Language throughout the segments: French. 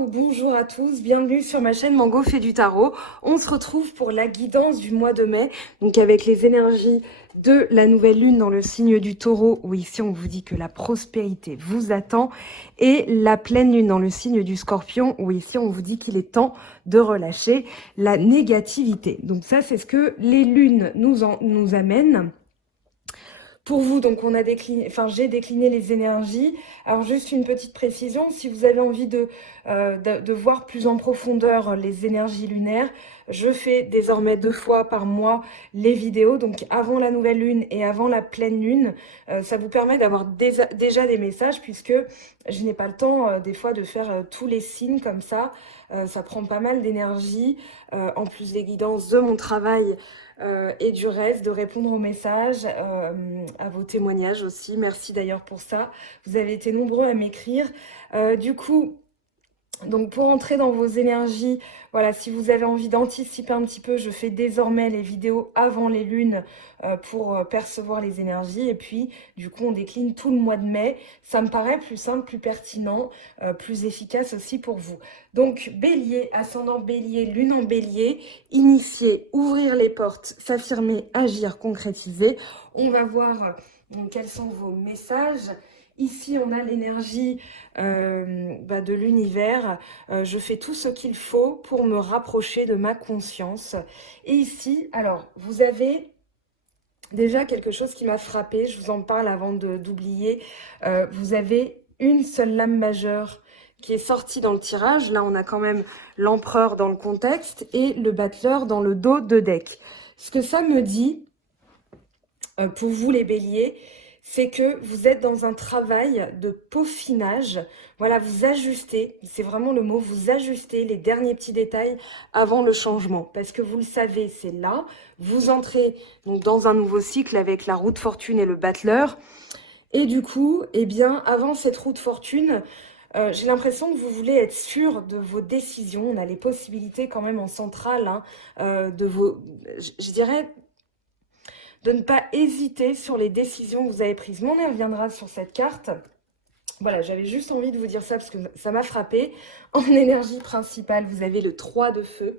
Bonsoir ou bonjour à tous, bienvenue sur ma chaîne Mango fait du tarot. On se retrouve pour la guidance du mois de mai, donc avec les énergies de la nouvelle lune dans le signe du taureau, où ici on vous dit que la prospérité vous attend, et la pleine lune dans le signe du scorpion, où ici on vous dit qu'il est temps de relâcher la négativité. Donc ça c'est ce que les lunes nous amènent. Pour vous, donc on a décliné, enfin j'ai décliné les énergies. Alors juste une petite précision, si vous avez envie de voir plus en profondeur les énergies lunaires, je fais désormais 2 fois par mois les vidéos, donc avant la nouvelle lune et avant la pleine lune. Ça vous permet d'avoir déjà des messages puisque je n'ai pas le temps des fois de faire tous les signes comme ça. Ça prend pas mal d'énergie, en plus des guidances de mon travail. Et du reste, de répondre aux messages, à vos témoignages aussi. Merci d'ailleurs pour ça. Vous avez été nombreux à m'écrire. Du coup, donc pour entrer dans vos énergies, voilà, si vous avez envie d'anticiper un petit peu, je fais désormais les vidéos avant les lunes pour percevoir les énergies. Et puis, du coup, on décline tout le mois de mai. Ça me paraît plus simple, plus pertinent, plus efficace aussi pour vous. Donc, Bélier, ascendant Bélier, lune en Bélier, initier, ouvrir les portes, s'affirmer, agir, concrétiser. On va voir quels sont vos messages. Ici, on a l'énergie de l'univers. Je fais tout ce qu'il faut pour me rapprocher de ma conscience. Et ici, alors, vous avez déjà quelque chose qui m'a frappée. Je vous en parle avant d'oublier. Vous avez une seule lame majeure qui est sortie dans le tirage. Là, on a quand même l'empereur dans le contexte et le battleur dans le dos de deck. Ce que ça me dit, pour vous les béliers, c'est que vous êtes dans un travail de peaufinage. Voilà, vous ajustez, c'est vraiment le mot, vous ajustez les derniers petits détails avant le changement. Parce que vous le savez, c'est là, vous entrez donc dans un nouveau cycle avec la roue de fortune et le battleur. Et du coup, eh bien, avant cette roue de fortune, j'ai l'impression que vous voulez être sûr de vos décisions. On a les possibilités quand même en centrale, hein, de vos, je dirais, de ne pas hésiter sur les décisions que vous avez prises. Mais on y reviendra sur cette carte. Voilà, j'avais juste envie de vous dire ça parce que ça m'a frappé. En énergie principale, vous avez le 3 de feu.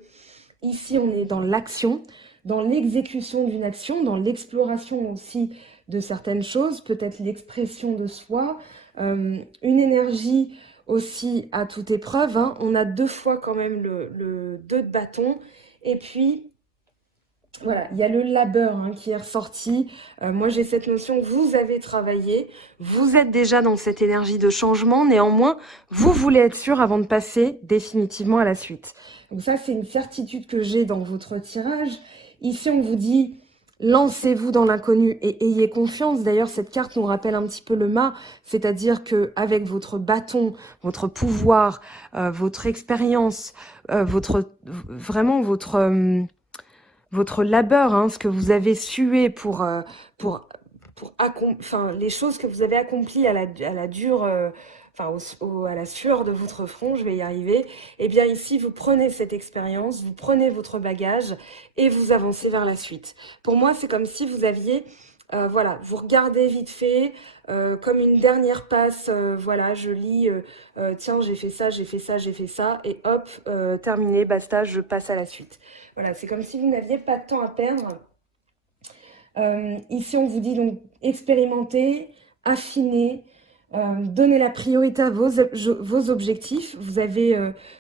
Ici, on est dans l'action, dans l'exécution d'une action, dans l'exploration aussi de certaines choses, peut-être l'expression de soi, une énergie aussi à toute épreuve, hein. On a 2 fois quand même le 2 de bâton. Et puis, voilà, il y a le labeur qui est ressorti. Moi, j'ai cette notion que vous avez travaillé, vous êtes déjà dans cette énergie de changement. Néanmoins, vous voulez être sûr avant de passer définitivement à la suite. Donc ça, c'est une certitude que j'ai dans votre tirage. Ici, on vous dit, lancez-vous dans l'inconnu et ayez confiance. D'ailleurs, cette carte nous rappelle un petit peu le mât, c'est-à-dire qu'avec votre bâton, votre pouvoir, votre expérience, vraiment votre labeur, hein, ce que vous avez sué enfin, les choses que vous avez accomplies à la dure, enfin, à la sueur de votre front, je vais y arriver. Et bien ici, vous prenez cette expérience, vous prenez votre bagage et vous avancez vers la suite. Pour moi, c'est comme si vous aviez, voilà, vous regardez vite fait, comme une dernière passe, voilà, je lis, tiens, j'ai fait ça, j'ai fait ça, j'ai fait ça, et hop, terminé, basta, je passe à la suite. Voilà, c'est comme si vous n'aviez pas de temps à perdre. Ici, on vous dit donc expérimenter, affiner, donner la priorité à vos objectifs. Vous avez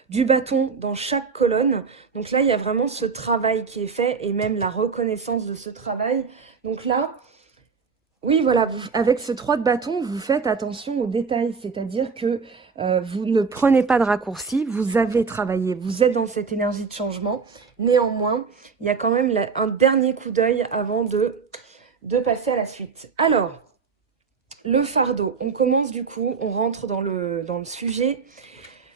du bâton dans chaque colonne. Donc là, il y a vraiment ce travail qui est fait et même la reconnaissance de ce travail. Donc là, oui, voilà, avec ce 3 de bâton, vous faites attention aux détails, c'est-à-dire que vous ne prenez pas de raccourcis, vous avez travaillé, vous êtes dans cette énergie de changement. Néanmoins, il y a quand même un dernier coup d'œil avant de passer à la suite. Alors, le fardeau, on commence du coup, on rentre dans le sujet.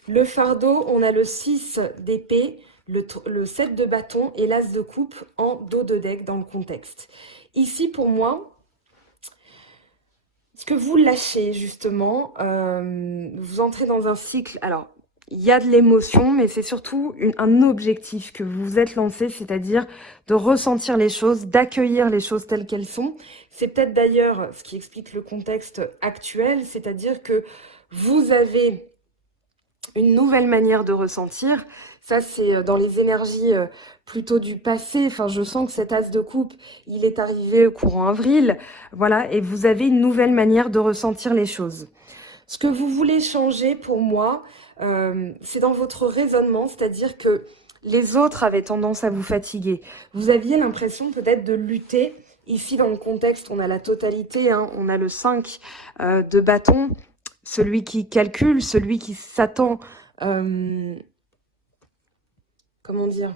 Le fardeau, on a le 6 d'épée, le 7 de bâton et l'as de coupe en dos de deck dans le contexte. Ici, pour moi, ce que vous lâchez justement, vous entrez dans un cycle. Alors, il y a de l'émotion, mais c'est surtout un objectif que vous vous êtes lancé, c'est-à-dire de ressentir les choses, d'accueillir les choses telles qu'elles sont. C'est peut-être d'ailleurs ce qui explique le contexte actuel, c'est-à-dire que vous avez une nouvelle manière de ressentir. Ça, c'est dans les énergies plutôt du passé. Enfin, je sens que cet as de coupe, il est arrivé au courant avril. Voilà, et vous avez une nouvelle manière de ressentir les choses. Ce que vous voulez changer pour moi, c'est dans votre raisonnement, c'est-à-dire que les autres avaient tendance à vous fatiguer. Vous aviez l'impression peut-être de lutter. Ici, dans le contexte, on a la totalité, hein, on a le 5 de bâton, celui qui calcule, celui qui s'attend, comment dire,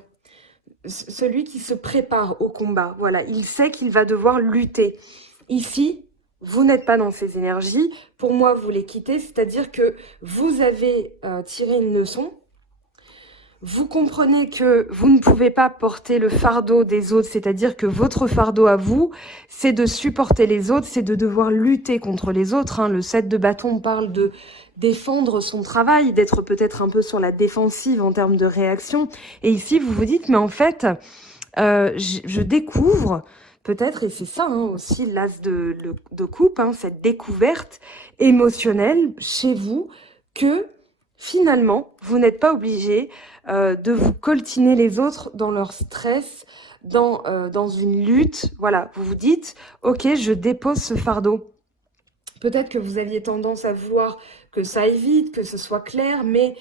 celui qui se prépare au combat. Voilà, il sait qu'il va devoir lutter. Ici, vous n'êtes pas dans ces énergies. Pour moi, vous les quittez, c'est-à-dire que vous avez tiré une leçon. Vous comprenez que vous ne pouvez pas porter le fardeau des autres, c'est-à-dire que votre fardeau à vous, c'est de supporter les autres, c'est de devoir lutter contre les autres. Hein. Le 7 de bâton parle de défendre son travail, d'être peut-être un peu sur la défensive en termes de réaction. Et ici, vous vous dites, mais en fait, je découvre peut-être, et c'est ça hein, aussi l'as de coupe, hein, cette découverte émotionnelle chez vous, que finalement, vous n'êtes pas obligé de vous coltiner les autres dans leur stress, dans une lutte. Voilà, vous vous dites, ok, je dépose ce fardeau. Peut-être que vous aviez tendance à vouloir que ça aille vite, que ce soit clair, mais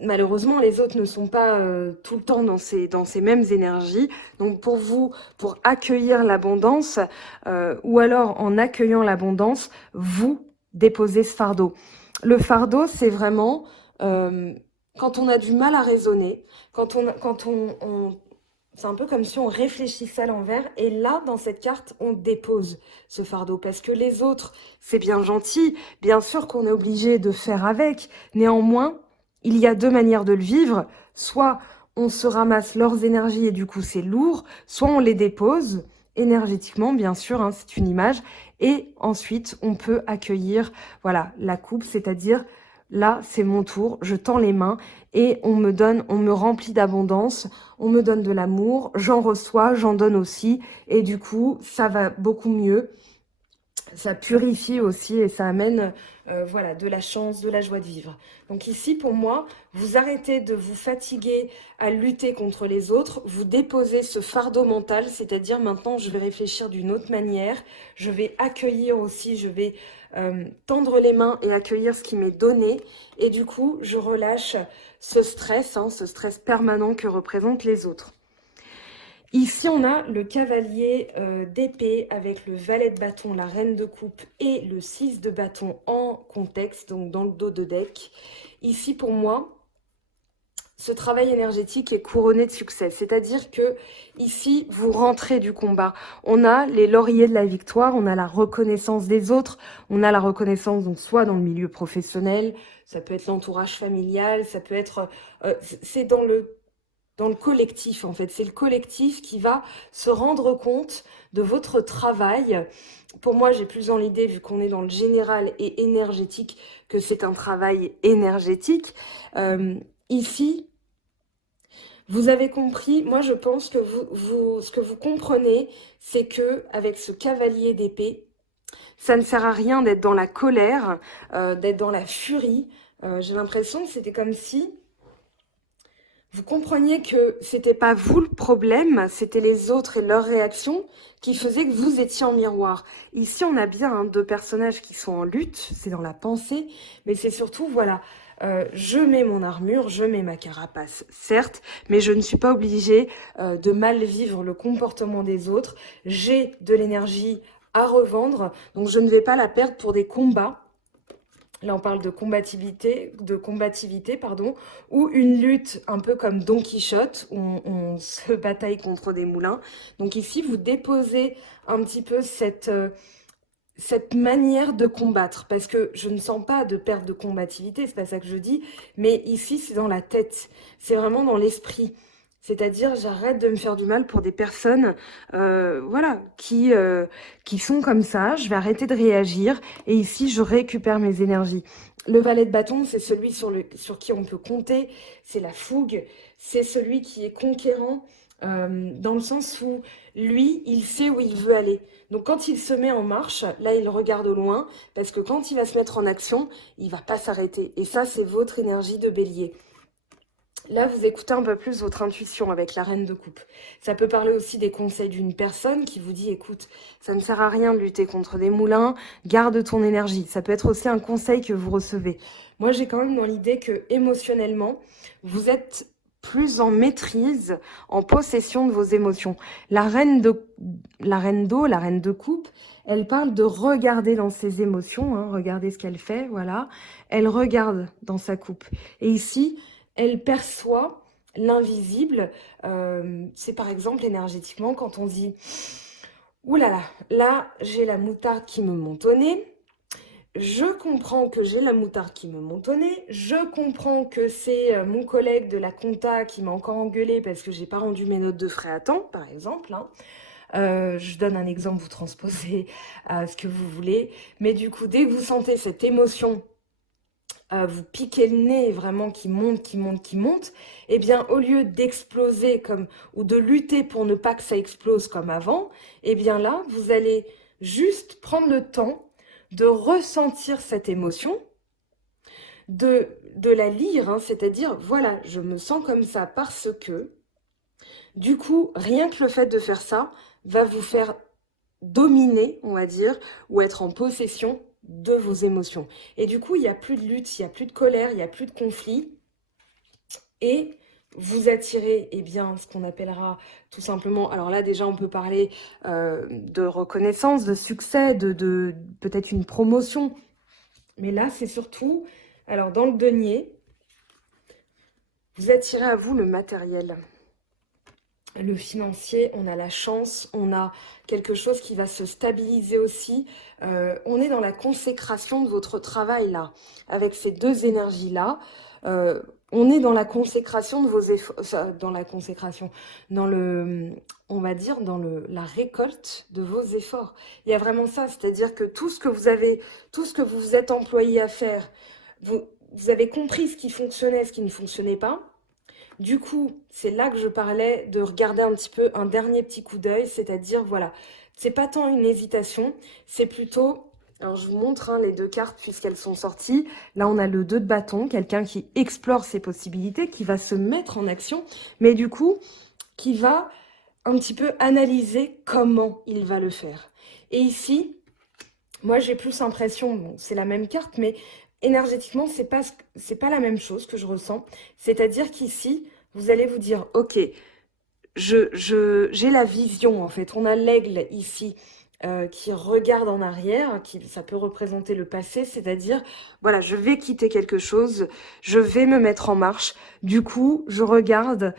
malheureusement, les autres ne sont pas tout le temps dans ces mêmes énergies. Donc pour vous, pour accueillir l'abondance, ou alors en accueillant l'abondance, vous déposez ce fardeau. Le fardeau, c'est vraiment quand on a du mal à raisonner, c'est un peu comme si on réfléchissait à l'envers. Et là, dans cette carte, on dépose ce fardeau. Parce que les autres, c'est bien gentil. Bien sûr qu'on est obligé de faire avec. Néanmoins, il y a deux manières de le vivre. Soit on se ramasse leurs énergies et du coup c'est lourd. Soit on les dépose énergétiquement, bien sûr, hein, c'est une image. Et ensuite, on peut accueillir voilà, la coupe, c'est-à-dire... Là, c'est mon tour, je tends les mains et on me remplit d'abondance, on me donne de l'amour, j'en reçois, j'en donne aussi. Et du coup, ça va beaucoup mieux. Ça purifie aussi et ça amène voilà, de la chance, de la joie de vivre. Donc ici, pour moi, vous arrêtez de vous fatiguer à lutter contre les autres, vous déposez ce fardeau mental, c'est-à-dire maintenant, je vais réfléchir d'une autre manière, je vais accueillir aussi, je vais tendre les mains et accueillir ce qui m'est donné. Et du coup, je relâche ce stress, hein, ce stress permanent que représentent les autres. Ici, on a le cavalier d'épée avec le valet de bâton, la reine de coupe et le 6 de bâton en contexte, donc dans le dos de deck. Ici, pour moi, ce travail énergétique est couronné de succès. C'est-à-dire que ici, vous rentrez du combat. On a les lauriers de la victoire, on a la reconnaissance des autres, on a la reconnaissance donc soit dans le milieu professionnel, ça peut être l'entourage familial, ça peut être... c'est dans le collectif, en fait. C'est le collectif qui va se rendre compte de votre travail. Pour moi, j'ai plus dans l'idée, vu qu'on est dans le général et énergétique, que c'est un travail énergétique. Ici, vous avez compris, moi je pense que ce que vous comprenez, c'est que avec ce cavalier d'épée, ça ne sert à rien d'être dans la colère, d'être dans la furie. J'ai l'impression que c'était comme si vous compreniez que c'était pas vous le problème, c'était les autres et leurs réactions qui faisaient que vous étiez en miroir. Ici, on a bien hein, deux personnages qui sont en lutte, c'est dans la pensée, mais c'est surtout, voilà, je mets mon armure, je mets ma carapace, certes, mais je ne suis pas obligée de mal vivre le comportement des autres. J'ai de l'énergie à revendre, donc je ne vais pas la perdre pour des combats. Là, on parle de combativité, pardon, ou une lutte un peu comme Don Quichotte, où on se bataille contre des moulins. Donc ici, vous déposez un petit peu cette manière de combattre, parce que je ne sens pas de perte de combativité, c'est pas ça que je dis, mais ici, c'est dans la tête, c'est vraiment dans l'esprit. C'est-à-dire, j'arrête de me faire du mal pour des personnes, voilà, qui sont comme ça. Je vais arrêter de réagir. Et ici, je récupère mes énergies. Le valet de bâton, c'est celui sur qui on peut compter. C'est la fougue. C'est celui qui est conquérant, dans le sens où lui, il sait où il veut aller. Donc, quand il se met en marche, là, il regarde au loin. Parce que quand il va se mettre en action, il va pas s'arrêter. Et ça, c'est votre énergie de bélier. Là, vous écoutez un peu plus votre intuition avec la reine de coupe. Ça peut parler aussi des conseils d'une personne qui vous dit, écoute, ça ne sert à rien de lutter contre des moulins, garde ton énergie. Ça peut être aussi un conseil que vous recevez. Moi, j'ai quand même dans l'idée que émotionnellement, vous êtes plus en maîtrise, en possession de vos émotions. La reine d'eau, la reine de coupe, elle parle de regarder dans ses émotions, hein, regarder ce qu'elle fait, voilà. Elle regarde dans sa coupe. Et ici, elle perçoit l'invisible. C'est par exemple énergétiquement quand on dit « Ouh là, j'ai la moutarde qui me monte au nez. Je comprends que j'ai la moutarde qui me monte au nez. Je comprends que c'est mon collègue de la compta qui m'a encore engueulé parce que j'ai pas rendu mes notes de frais à temps, par exemple. Hein. Je donne un exemple, vous transposez à ce que vous voulez. Mais du coup, dès que vous sentez cette émotion vous piquez le nez vraiment qui monte, eh bien au lieu d'exploser ou de lutter pour ne pas que ça explose comme avant, eh bien là, vous allez juste prendre le temps de ressentir cette émotion, de la lire, hein, c'est-à-dire, voilà, je me sens comme ça parce que, du coup, rien que le fait de faire ça va vous faire dominer, on va dire, ou être en possession de vos émotions. Et du coup, il n'y a plus de lutte, il n'y a plus de colère, il n'y a plus de conflit. Et vous attirez, eh bien, ce qu'on appellera tout simplement, alors là déjà on peut parler de reconnaissance, de succès, de peut-être une promotion. Mais là c'est surtout, alors dans le denier, vous attirez à vous le matériel. Le financier, on a la chance, on a quelque chose qui va se stabiliser aussi. On est dans la consécration de votre travail là, avec ces deux énergies-là. On est dans la consécration de vos efforts, dans la consécration, dans on va dire, dans la récolte de vos efforts. Il y a vraiment ça, c'est-à-dire que tout ce que vous vous êtes employé à faire, vous avez compris ce qui fonctionnait, ce qui ne fonctionnait pas. Du coup, c'est là que je parlais de regarder un petit peu un dernier petit coup d'œil, c'est-à-dire, voilà, c'est pas tant une hésitation, c'est plutôt, alors je vous montre hein, les deux cartes puisqu'elles sont sorties. Là, on a le 2 de bâton, quelqu'un qui explore ses possibilités, qui va se mettre en action, mais du coup, qui va un petit peu analyser comment il va le faire. Et ici, moi, j'ai plus l'impression, bon, c'est la même carte, mais énergétiquement, c'est pas la même chose que je ressens. C'est-à-dire qu'ici, vous allez vous dire, ok, j'ai la vision, en fait. On a l'aigle ici qui regarde en arrière, ça peut représenter le passé, c'est-à-dire, voilà, je vais quitter quelque chose, je vais me mettre en marche. Du coup, je regarde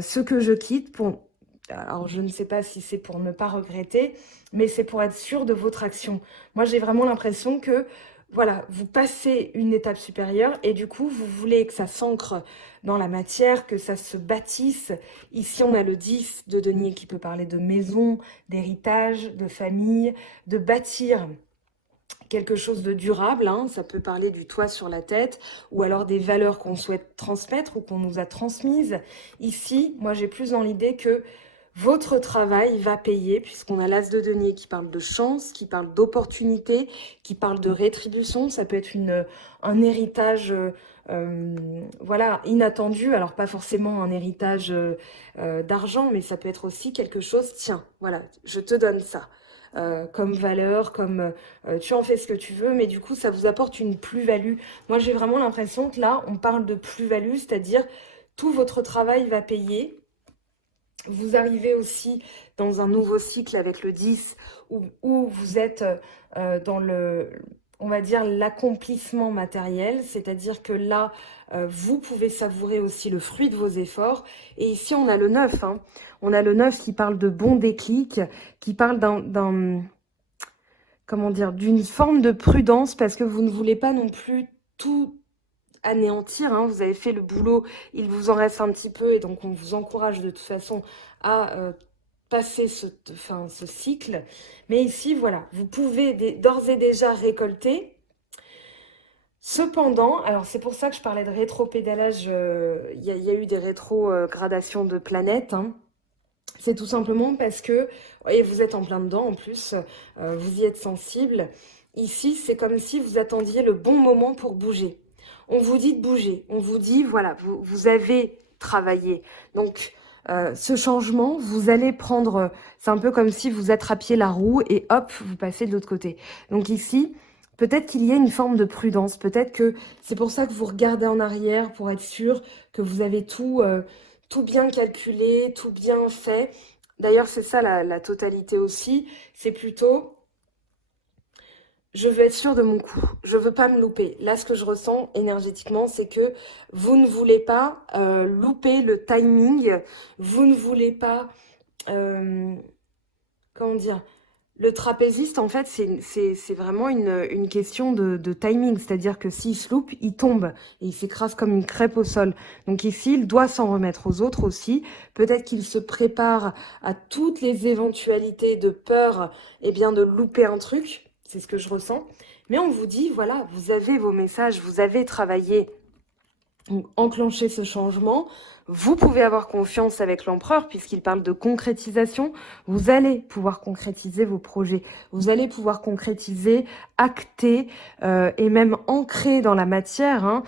ce que je quitte pour... Alors, je ne sais pas si c'est pour ne pas regretter, mais c'est pour être sûr de votre action. Moi, j'ai vraiment l'impression que, voilà, vous passez une étape supérieure et du coup, vous voulez que ça s'ancre dans la matière, que ça se bâtisse. Ici, on a le 10 de denier qui peut parler de maison, d'héritage, de famille, de bâtir quelque chose de durable, hein. Ça peut parler du toit sur la tête ou alors des valeurs qu'on souhaite transmettre ou qu'on nous a transmises. Ici, moi, j'ai plus dans l'idée que votre travail va payer, puisqu'on a l'as de denier qui parle de chance, qui parle d'opportunité, qui parle de rétribution. Ça peut être un héritage voilà, inattendu. Alors, pas forcément un héritage d'argent, mais ça peut être aussi quelque chose, tiens, voilà, je te donne ça. Comme valeur, comme tu en fais ce que tu veux, mais du coup, ça vous apporte une plus-value. Moi, j'ai vraiment l'impression que là, on parle de plus-value, c'est-à-dire tout votre travail va payer. Vous arrivez aussi dans un nouveau cycle avec le 10 où vous êtes dans on va dire, l'accomplissement matériel, c'est-à-dire que là, vous pouvez savourer aussi le fruit de vos efforts. Et ici, on a le 9. Hein. On a le 9 qui parle de bon déclic, qui parle comment dire, d'une forme de prudence parce que vous ne voulez pas non plus tout anéantir, hein. Vous avez fait le boulot, il vous en reste un petit peu et donc on vous encourage de toute façon à passer ce cycle. Mais ici, voilà, vous pouvez d'ores et déjà récolter. Cependant, alors c'est pour ça que je parlais de rétropédalage, il y a eu des rétrogradations de planètes, hein. C'est tout simplement parce que, et vous êtes en plein dedans en plus, vous y êtes sensible. Ici, c'est comme si vous attendiez le bon moment pour bouger. On vous dit de bouger, on vous dit, voilà, vous avez travaillé. Donc, ce changement, vous allez prendre, c'est un peu comme si vous attrapiez la roue et hop, vous passez de l'autre côté. Donc ici, peut-être qu'il y a une forme de prudence, peut-être que c'est pour ça que vous regardez en arrière pour être sûr que vous avez tout bien calculé, tout bien fait. D'ailleurs, c'est ça la totalité aussi. C'est plutôt, je veux être sûre de mon coup. Je veux pas me louper. Là, ce que je ressens énergétiquement, c'est que vous ne voulez pas louper le timing. Vous ne voulez pas, comment dire, le trapéziste, en fait, c'est vraiment une question de timing. C'est-à-dire que s'il se loupe, il tombe et il s'écrase comme une crêpe au sol. Donc ici, il doit s'en remettre aux autres aussi. Peut-être qu'il se prépare à toutes les éventualités de peur, eh bien, de louper un truc. C'est ce que je ressens. Mais on vous dit, voilà, vous avez vos messages, vous avez travaillé. Donc, enclencher ce changement, vous pouvez avoir confiance avec l'empereur puisqu'il parle de concrétisation. Vous allez pouvoir concrétiser vos projets. Vous allez pouvoir concrétiser, acter et même ancrer dans la matière. Hein.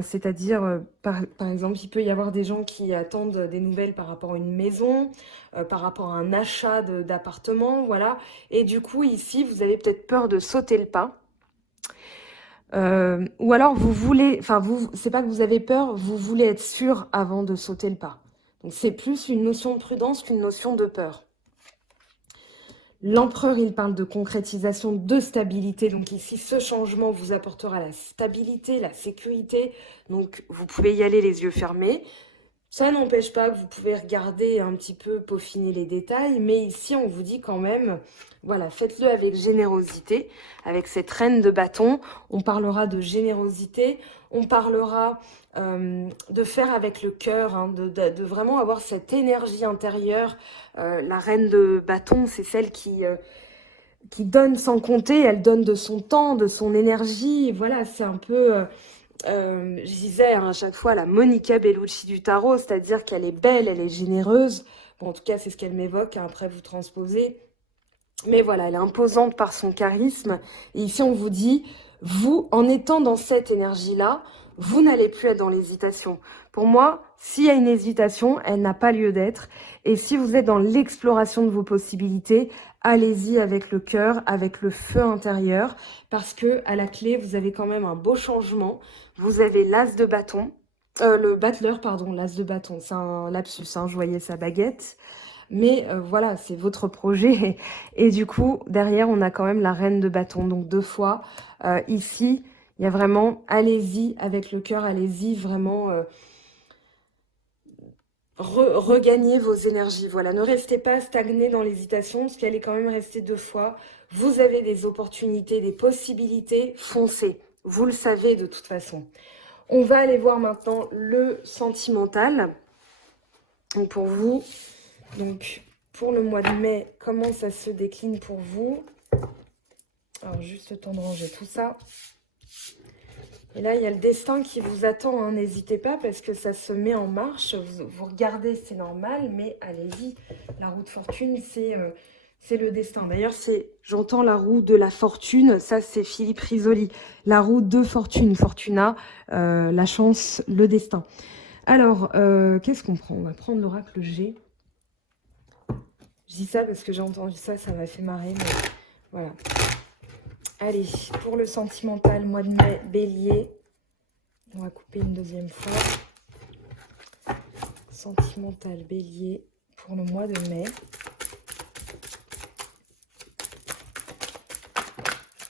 C'est-à-dire, par exemple, il peut y avoir des gens qui attendent des nouvelles par rapport à une maison, par rapport à un achat d'appartement, voilà. Et du coup, ici, vous avez peut-être peur de sauter le pas. Ou alors vous voulez, enfin c'est pas que vous avez peur, vous voulez être sûr avant de sauter le pas. Donc c'est plus une notion de prudence qu'une notion de peur. L'empereur, il parle de concrétisation, de stabilité. Donc ici, ce changement vous apportera la stabilité, la sécurité. Donc vous pouvez y aller les yeux fermés. Ça n'empêche pas que vous pouvez regarder un petit peu, peaufiner les détails, mais ici, on vous dit quand même, voilà, faites-le avec générosité, avec cette reine de bâton. On parlera de générosité, on parlera de faire avec le cœur, hein, de vraiment avoir cette énergie intérieure. La reine de bâton, c'est celle qui donne sans compter, elle donne de son temps, de son énergie. Voilà, c'est un peu... je disais hein, à chaque fois la Monica Bellucci du tarot, c'est-à-dire qu'elle est belle, elle est généreuse. Bon, en tout cas, c'est ce qu'elle m'évoque, hein, après vous transposez. Mais voilà, elle est imposante par son charisme. Et ici, on vous dit, vous, en étant dans cette énergie-là, vous n'allez plus être dans l'hésitation. Pour moi, s'il y a une hésitation, elle n'a pas lieu d'être. Et si vous êtes dans l'exploration de vos possibilités, allez-y avec le cœur, avec le feu intérieur, parce que à la clé, vous avez quand même un beau changement. Vous avez l'as de bâton, le battleur, pardon, l'as de bâton. C'est un lapsus, hein, je voyais sa baguette. Mais voilà, c'est votre projet. Et du coup, derrière, on a quand même la reine de bâton. Donc 2 fois. Ici, il y a vraiment, allez-y avec le cœur, allez-y vraiment, regagnez vos énergies. Voilà, ne restez pas stagné dans l'hésitation, parce qu'elle est quand même restée 2 fois. Vous avez des opportunités, des possibilités, foncez. Vous le savez de toute façon. On va aller voir maintenant le sentimental. Donc pour vous... Donc, pour le mois de mai, comment ça se décline pour vous? Alors, juste le temps de ranger tout ça. Et là, il y a le destin qui vous attend. Hein. N'hésitez pas parce que ça se met en marche. Vous regardez, c'est normal, mais allez-y. La roue de fortune, c'est le destin. D'ailleurs, j'entends la roue de la fortune. Ça, c'est Philippe Risoli. La roue de fortune. Fortuna, la chance, le destin. Alors, qu'est-ce qu'on prend? On va prendre l'oracle G. Je dis ça parce que j'ai entendu ça, ça m'a fait marrer, mais voilà. Allez, pour le sentimental, mois de mai, bélier. On va couper une deuxième fois. Sentimental, bélier, pour le mois de mai.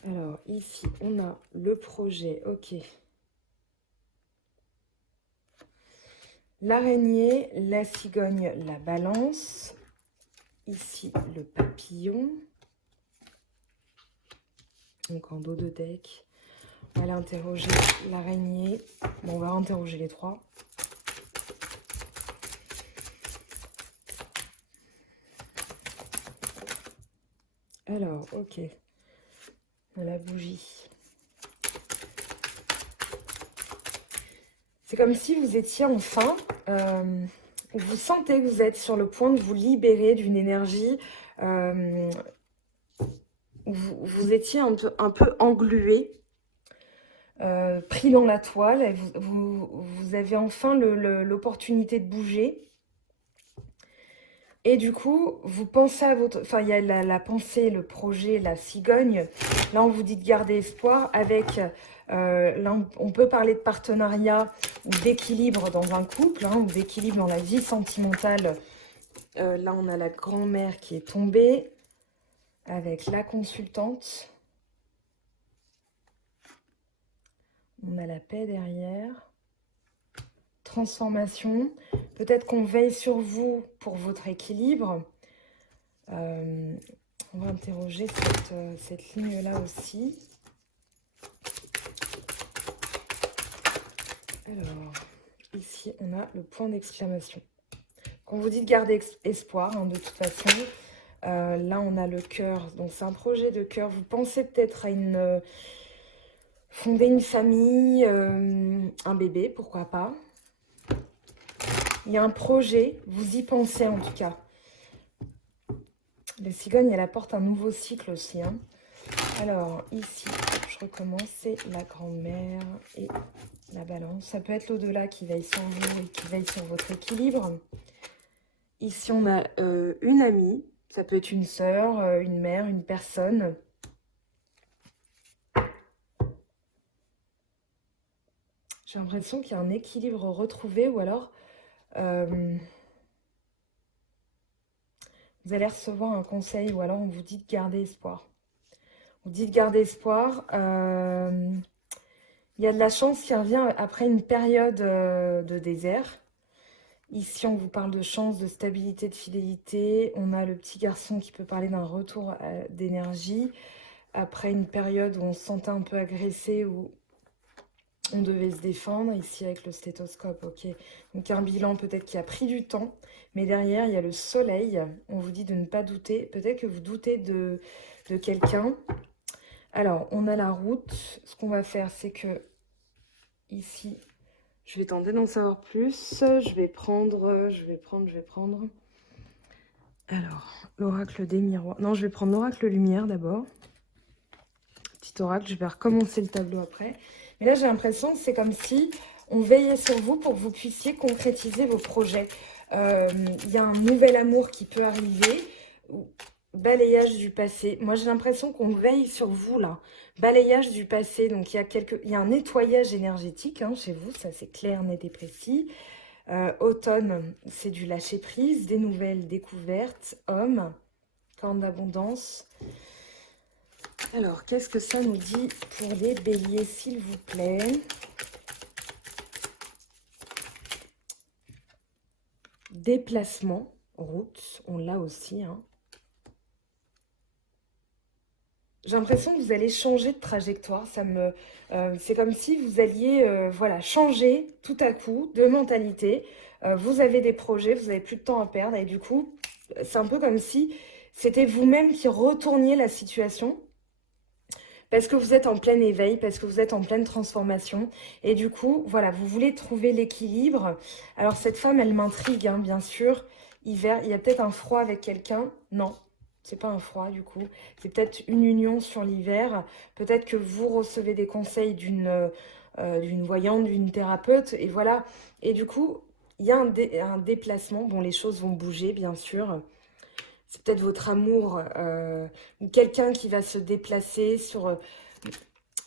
Alors, ici, on a le projet, ok. L'araignée, la cigogne, la balance. Ici, le papillon. Donc, en dos de deck. On va aller interroger l'araignée. Bon, on va interroger les trois. Alors, ok. La bougie. C'est comme si vous étiez enfin... vous sentez que vous êtes sur le point de vous libérer d'une énergie où vous étiez un peu englué, pris dans la toile. Et vous avez enfin l'opportunité de bouger. Et du coup, vous pensez à votre... Enfin, il y a la pensée, le projet, la cigogne. Là, on vous dit de garder espoir avec... là, on peut parler de partenariat ou d'équilibre dans un couple, hein, ou d'équilibre dans la vie sentimentale. Là, on a la grand-mère qui est tombée avec la consultante. On a la paix derrière. Transformation. Peut-être qu'on veille sur vous pour votre équilibre. On va interroger cette ligne-là aussi. Alors, ici, on a le point d'exclamation. Quand on vous dit de garder espoir, hein, de toute façon, là, on a le cœur. Donc, c'est un projet de cœur. Vous pensez peut-être à fonder une famille, un bébé, pourquoi pas. Il y a un projet, vous y pensez en tout cas. La cigogne, elle apporte un nouveau cycle aussi. Hein. Alors, ici, je recommence, c'est la grand-mère et la balance. Ça peut être l'au-delà qui veille sur vous et qui veille sur votre équilibre. Ici, on a une amie. Ça peut être une sœur, une mère, une personne. J'ai l'impression qu'il y a un équilibre retrouvé ou alors... vous allez recevoir un conseil ou alors on vous dit de garder espoir. On vous dit de garder espoir. Il y a de la chance qui revient après une période de désert. Ici, on vous parle de chance, de stabilité, de fidélité. On a le petit garçon qui peut parler d'un retour d'énergie. Après une période où on se sentait un peu agressé, où on devait se défendre, ici avec le stéthoscope, ok. Donc un bilan peut-être qui a pris du temps, mais derrière il y a le soleil. On vous dit de ne pas douter. Peut-être que vous doutez de quelqu'un. Alors, on a la route. Ce qu'on va faire, c'est que ici, je vais tenter d'en savoir plus. Je vais prendre. Alors, l'oracle des miroirs. Non, je vais prendre l'oracle lumière d'abord. Petit oracle, je vais recommencer le tableau après. Mais là, j'ai l'impression que c'est comme si on veillait sur vous pour que vous puissiez concrétiser vos projets. Il y a un nouvel amour qui peut arriver. Balayage du passé. Moi, j'ai l'impression qu'on veille sur vous, là. Balayage du passé. Donc, il y a un nettoyage énergétique hein, chez vous. Ça, c'est clair, net et précis. Automne, c'est du lâcher-prise, des nouvelles découvertes. Homme, corne d'abondance. Alors, qu'est-ce que ça nous dit pour les béliers, s'il vous plaît? Déplacement, route, on l'a aussi. Hein. J'ai l'impression que vous allez changer de trajectoire. C'est comme si vous alliez voilà, changer tout à coup de mentalité. Vous avez des projets, vous n'avez plus de temps à perdre. Et du coup, c'est un peu comme si c'était vous-même qui retourniez la situation. Parce que vous êtes en plein éveil, parce que vous êtes en pleine transformation. Et du coup, voilà, vous voulez trouver l'équilibre. Alors, cette femme, elle m'intrigue, hein, bien sûr. Hiver, il y a peut-être un froid avec quelqu'un. Non, c'est pas un froid, du coup. C'est peut-être une union sur l'hiver. Peut-être que vous recevez des conseils d'une voyante, d'une thérapeute. Et voilà. Et du coup, il y a un déplacement. Bon, les choses vont bouger, bien sûr. C'est peut-être votre amour ou quelqu'un qui va se déplacer sur...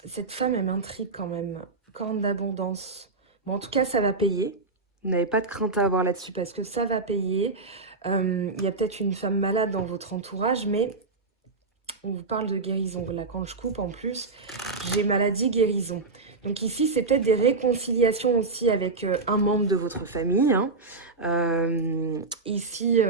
Cette femme, elle m'intrigue quand même. Corne d'abondance. Bon, en tout cas, ça va payer. Vous n'avez pas de crainte à avoir là-dessus parce que ça va payer. Il y a peut-être une femme malade dans votre entourage, mais on vous parle de guérison. Là, quand je coupe, en plus, j'ai maladie, guérison. Donc ici, c'est peut-être des réconciliations aussi avec un membre de votre famille. Hein. Ici...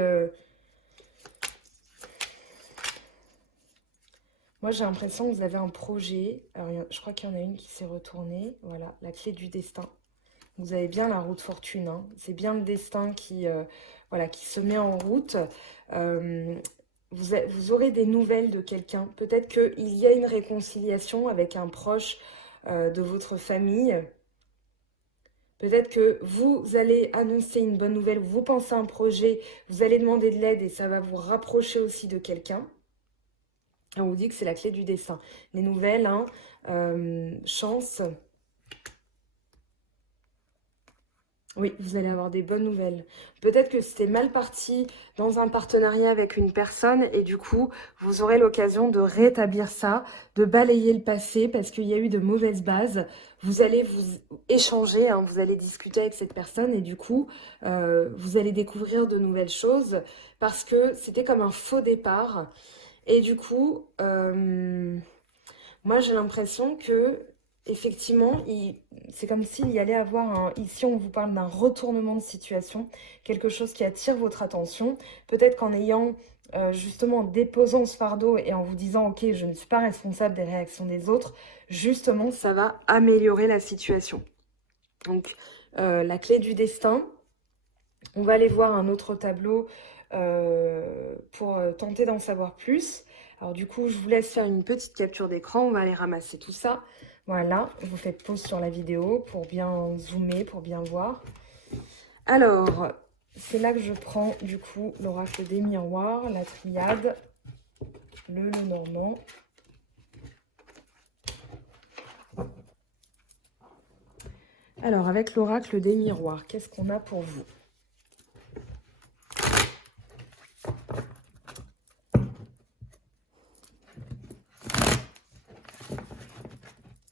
Moi, j'ai l'impression que vous avez un projet. Alors, je crois qu'il y en a une qui s'est retournée. Voilà, la clé du destin. Vous avez bien la roue de fortune, hein. C'est bien le destin qui, voilà, qui se met en route. Euh, vous aurez des nouvelles de quelqu'un. Peut-être qu'il y a une réconciliation avec un proche de votre famille. Peut-être que vous allez annoncer une bonne nouvelle, vous pensez à un projet, vous allez demander de l'aide et ça va vous rapprocher aussi de quelqu'un. On vous dit que c'est la clé du destin. Les nouvelles, hein, chance. Oui, vous allez avoir des bonnes nouvelles. Peut-être que c'était mal parti dans un partenariat avec une personne et du coup, vous aurez l'occasion de rétablir ça, de balayer le passé parce qu'il y a eu de mauvaises bases. Vous allez vous échanger, hein, vous allez discuter avec cette personne et du coup, vous allez découvrir de nouvelles choses parce que c'était comme un faux départ. Et du coup, moi j'ai l'impression que effectivement, c'est comme s'il y allait avoir ici on vous parle d'un retournement de situation, quelque chose qui attire votre attention. Peut-être qu'en ayant justement déposant ce fardeau et en vous disant ok, je ne suis pas responsable des réactions des autres, justement ça va améliorer la situation. Donc la clé du destin, on va aller voir un autre tableau pour tenter d'en savoir plus. Alors du coup, je vous laisse faire une petite capture d'écran. On va aller ramasser tout ça. Voilà, vous faites pause sur la vidéo pour bien zoomer, pour bien voir. Alors, c'est là que je prends du coup l'oracle des miroirs, la triade, le Lenormand. Alors, avec l'oracle des miroirs, qu'est-ce qu'on a pour vous ?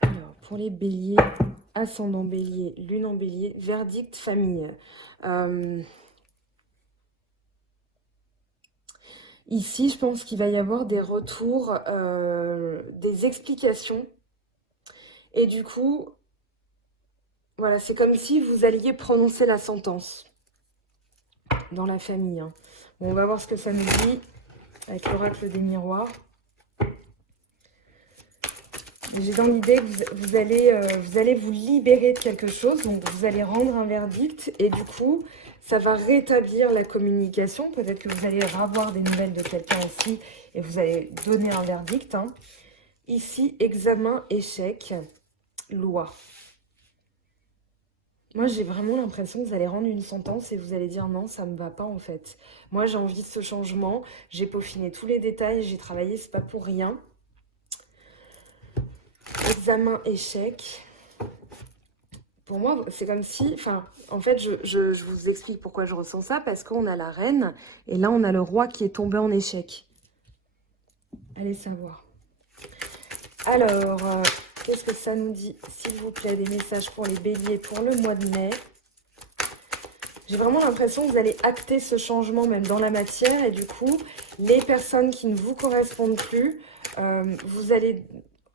Alors, pour les béliers, ascendant bélier, lune en bélier, verdict famille. Ici, je pense qu'il va y avoir des retours, des explications. Et du coup, voilà, c'est comme si vous alliez prononcer la sentence dans la famille, hein. Bon, on va voir ce que ça nous dit avec l'oracle des miroirs. J'ai dans l'idée que vous allez vous libérer de quelque chose, donc vous allez rendre un verdict et du coup, ça va rétablir la communication. Peut-être que vous allez avoir des nouvelles de quelqu'un aussi et vous allez donner un verdict, hein. Ici, examen, échec, loi. Moi, j'ai vraiment l'impression que vous allez rendre une sentence et vous allez dire non, ça me va pas en fait. Moi, j'ai envie de ce changement, j'ai peaufiné tous les détails, j'ai travaillé, c'est pas pour rien. Examen, échec. Pour moi, c'est comme si, enfin, en fait, je vous explique pourquoi je ressens ça, parce qu'on a la reine, et là, on a le roi qui est tombé en échec. Allez savoir. Alors, qu'est-ce que ça nous dit, s'il vous plaît, des messages pour les béliers pour le mois de mai. J'ai vraiment l'impression que vous allez acter ce changement même dans la matière, et du coup, les personnes qui ne vous correspondent plus, vous allez